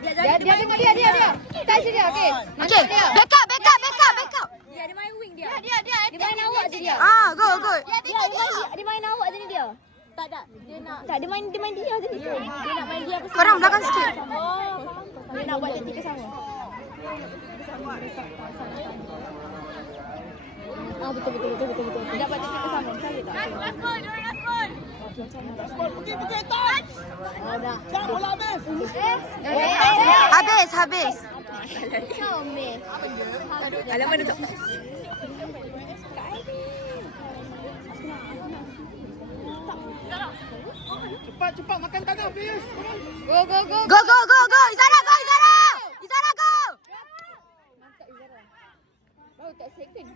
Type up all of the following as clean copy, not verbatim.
Dia tengok dia. Touch dia. Okey. Okay, back up. Dia main wing dia. Dia main awak je dia. Go. Dia main awak je ni dia. Tak. Dia main dia je ni. Dia nak main dia apa? Korang belakang sikit. Dia nak buat taktik sama. Betul. Dia buat taktik sama. Saya tak. Last ball. Pergi touch. Jangan bola habis. Habis. Kau miss. Alamak dia tak. Cepat makan tangan please. Go. Go. Izara go. Mantap Izara. Oh, tak second.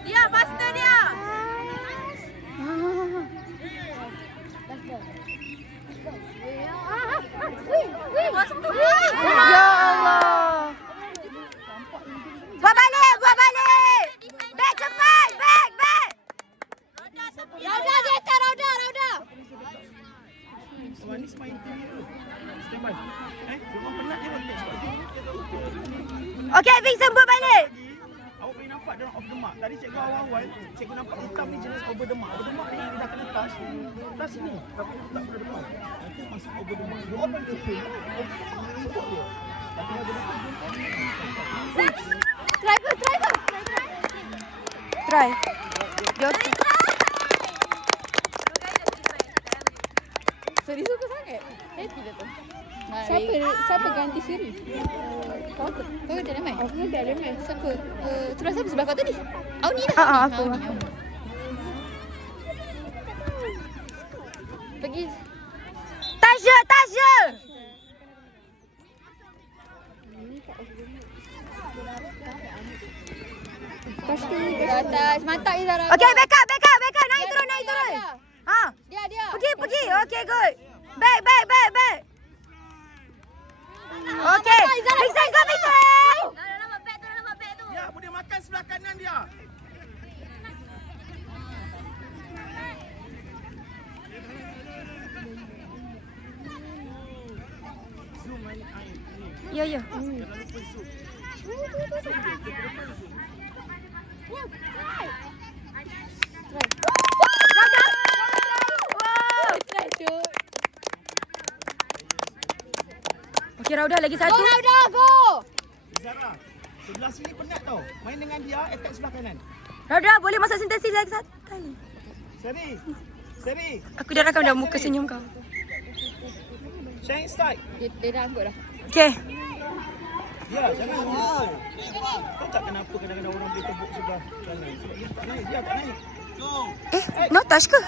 Dia faster dia. Ya Allah. Buat balik. Back cepat. Back. Rauda dia atas Rauda. Manis main team dulu. Standby. Memang penat dia rotate sebab dia Okay, Vincent buat balik. awak boleh nampak dia off the mark. Tadi cikgu awal-awal, cikgu nampak hitam ni jenis over the mark. Over the mark ni dia dah kena touch. Touch ni. Tapi dia tak pada depan. Nanti masuk over the mark. Dia open the field. Support dia. Tapi over the mark. Try. Seri suka sangat. Happy dah tu. Siapa ganti Seri? Kau ganti Ramai? Aku ganti Ramai. Siapa? Terus siapa sebelah kau tadi? Auni dah. Aku. Pergi. Tasha. Ke atas. Mantap Izara. Okay, back up. Naik turun. Dia. Pergi. Okay, good. Back. Okay. Vincent, go Vincent. Ya, boleh makan sebelah kanan dia. Zoom main air. Ya. Jangan lupa zoom. Okay, Rauda lagi satu. Go. Zara, sebelah sini penat tau. Main dengan dia, attack sebelah kanan. Rauda boleh masuk sintesis lagi satu kali. Seri. Aku dah rakam dah muka senyum kau. Shine strike. Dia dah angkut dah. Okay. Ya, jangan. Kau tak kenapa kadang-kadang orang boleh tebuk sebelah kanan. Sebab dia tak naik. No touch ke?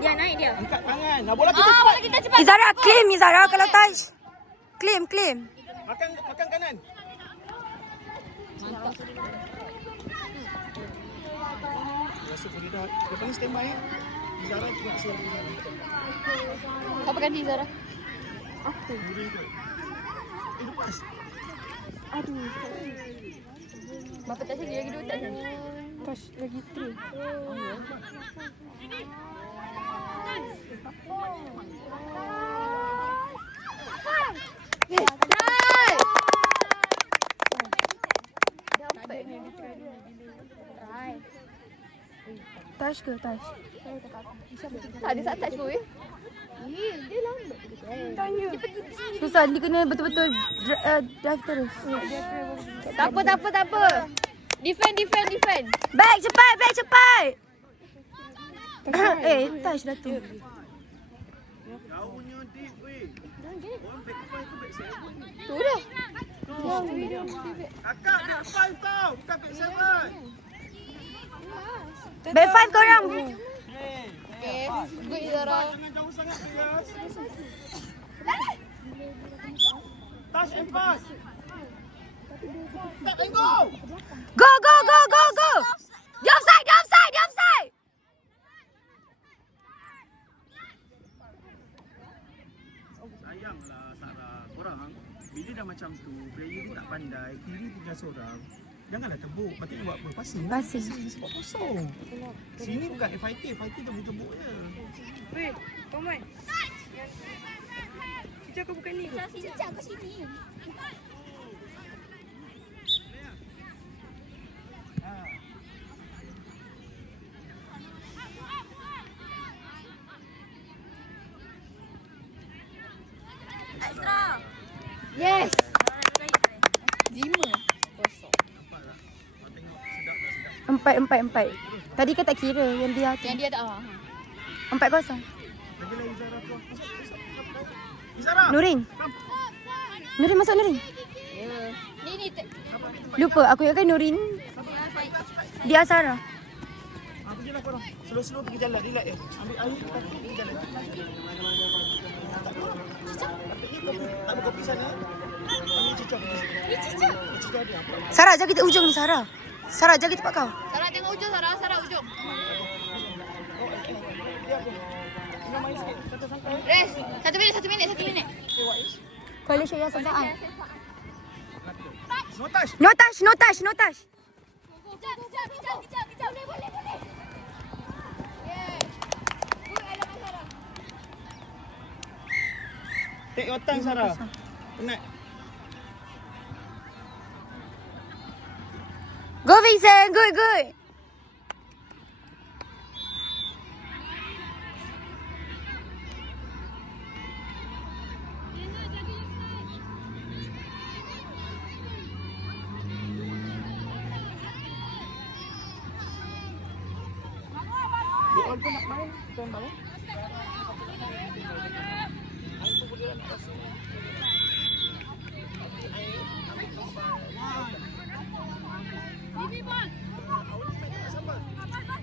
Dia naik dia. Angkat tangan. Nah, bola kita cepat. Kita cepat. Izara, claim Izara kalau touch. Claim. Makan kanan. Mantap. Rasa boleh dah. Lepas ni standby. Zara juga seri. Siapa ganti Zara? Aku. Lepas. Aduh. Berapa touch lagi 2 touch? Touch lagi 3. Touch ke touch? Tak ada touch pun ya. Dia lambat. Tanya. Susah, dia kena betul-betul drive terus. Tak apa. Defend. Back cepat. Touch dah tu. Kau punya deep weh. Orang back 5 ke back 7? Tu dah. Kakak back 5 tau. Bukan back 7. Back 5 korang. Okay. Good Zara. Jangan jauh sangat kelas. Touch and pass. Tap and go. Go. Dia offside. Sayanglah Sarah. Korang bila dah macam tu, player dia tak pandai, kiri tinggal seorang, janganlah tebuk. Lepas tu dia buat apa? Passing. Passing. Sebab kosong. Sini bukan fighting tebuk-tebuk je. Weh, kau main. Cicak kau bukan ni ke? Cicak kat sini. Yes. 5-0. 4. Tadi kan tak kira yang dia tu. Yang dia tak 4-0. Lagi Izara keluar. Izara. Nurin. Nurin masuk Nurin. Ya. Ni Lupa aku ingatkan Nurin. Dia Sarah. Pergilah korang. Slow-slow pergi jalan. Relax je. Ambil air, pergi jalan. Tak berkopi sana. Ambil cicak pergi sana. Cicak dia apa? Sarah jaga kita ujung ni Sarah. Sarah jaga tempat kau. Sarah tengok ujung Sarah ujung. Dia apa? Kena main sikit. Kata sangka. Rest. 1 minit. Kau boleh share sasaran. No touch. No touch. Kejap. Boleh. Take your time, Sarah. Penat. Go Vincent. Good. Dia all pun nak main. Kita main.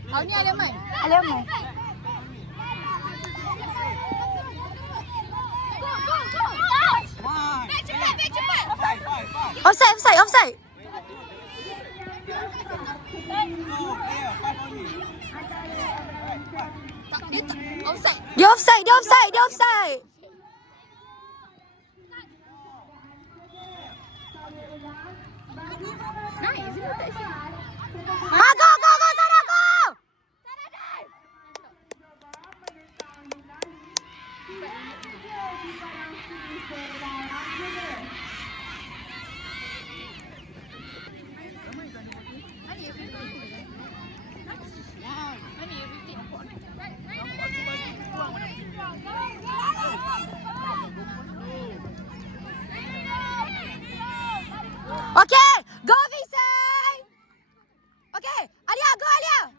Kau ni ada main? Alamak. Go. Back cepat. Offside. Tak, dia tak. Offside. Dia offside. Nice. Dia tak sini. Go Sarah go. Okay, go Vincent. Okay, Alia, go Alia.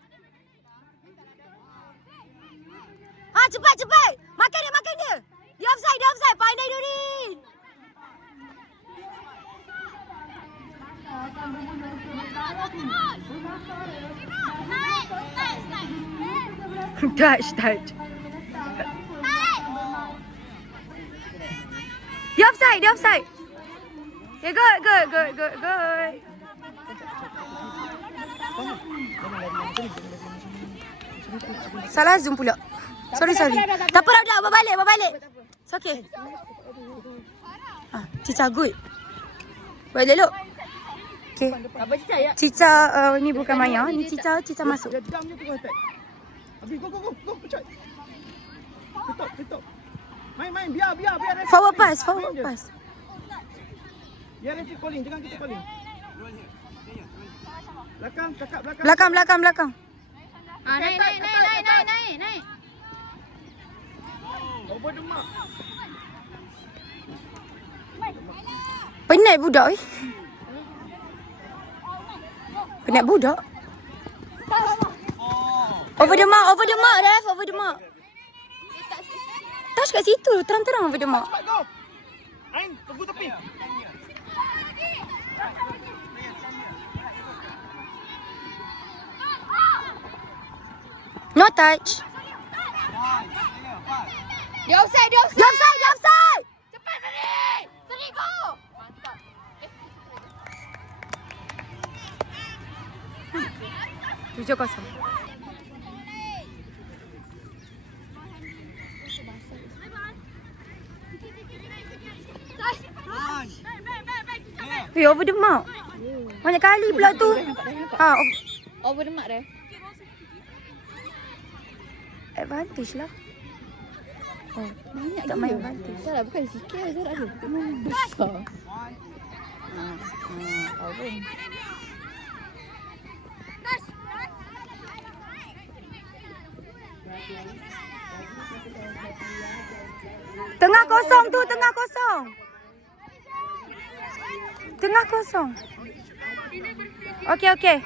Cepat. Makan dia. Dia offside. Pandai Nurin. Touch. Dia offside. Okay, good. Salah zoom pula. Sorry. Tak apa dah, berbalik. It's okay. Cica good. Balik elok. Okay. Apa Cicak ya? Cica ni bukan Maya, ni Cica masuk. Dia diam je tu attack. Habis go pecat. Tutup. Main biar referee. Forward pass. Biar referee calling, jangan kita calling. Belakang, kakak belakang. Belakang. Naik. Over the mark. Penat budak Penat budak. Over the mark, ref. Over the mark. Touch kat situ, terang-terang over the mark. Cepat go. Ain, tunggu tepi. No touch. Dia offside. Cepat Seri go. Mantap. 7-0. over the mark. Banyak kali pula tu. Ha, Over the mark dah. advantage lah. Oh, Banyak tak gila. main advantage. Tak lah, bukan sikit je ada. Memang besar. Tahu pun. Tengah kosong tu, tengah kosong. Tengah kosong. Okey, okey.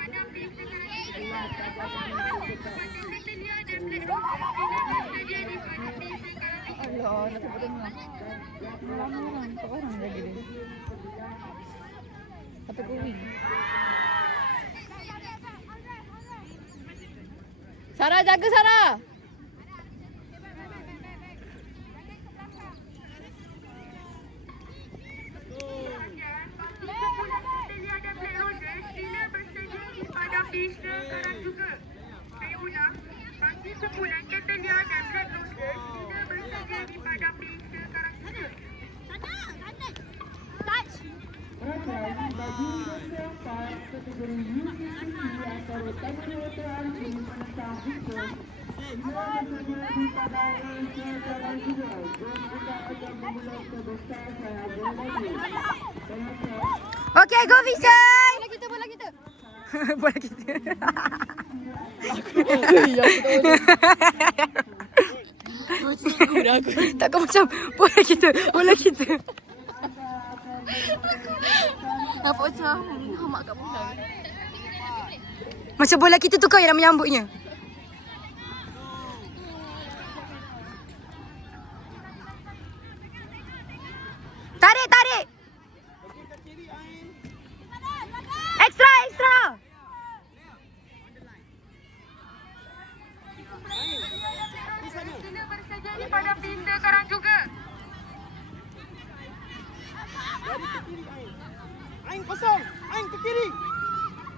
Allah, nak sebut dengar. Lama-lama, tak orang lagi dia. Sampai ke wing. Sarah, jaga Sarah! Sebulan Catalia dan Black Roses tidak bersedia di padang desa Karangsuka. Touch! Okey, go Vincent. Bola kita, bola kita! Bola kita. Ya, aku tak boleh. Takkan macam bola kita, bola kita. Nampak macam hamak kat bola. Macam bola kita tu kau yang nak menyambutnya. Tarik, tarik. Extra, extra. Tidak bersedia di padang desa Karangsuka. Ain kosong. Ain ke kiri.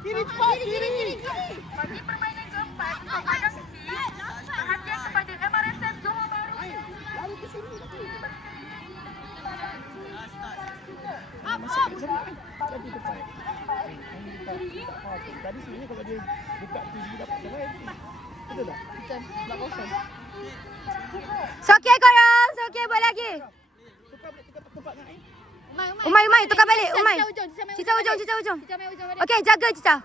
Kiri cepat. Kiri. Bagi permainan keempat untuk padang C, perhatian kepada MRSM Johor Bahru. Lari ke sini. Jadi tepat. Tadi sebenarnya kalau dia buka tu dia dapat jalan. Betul tak? Betul, sebab kosong. Sokey korang, sokey buat lagi. Tukar balik tempat dengan Ain. Umai, tukar balik. Umai. Cica ujung. Cica ujung. Cica main ujung balik. Okey, jaga Cica.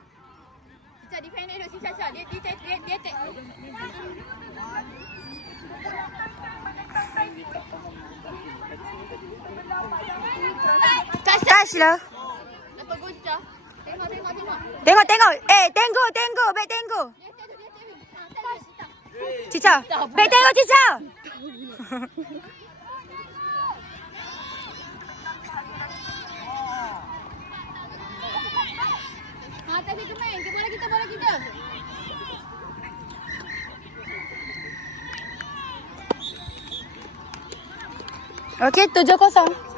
Cica defend dulu, Cica shot. Dia attack. Touch lah. Apa gol Cica? Tengok. Tengok. Tengok. Baik tengok. Cica. Baik tengok Cica. Tadi tu main. Bola kita. Okey, 7-0.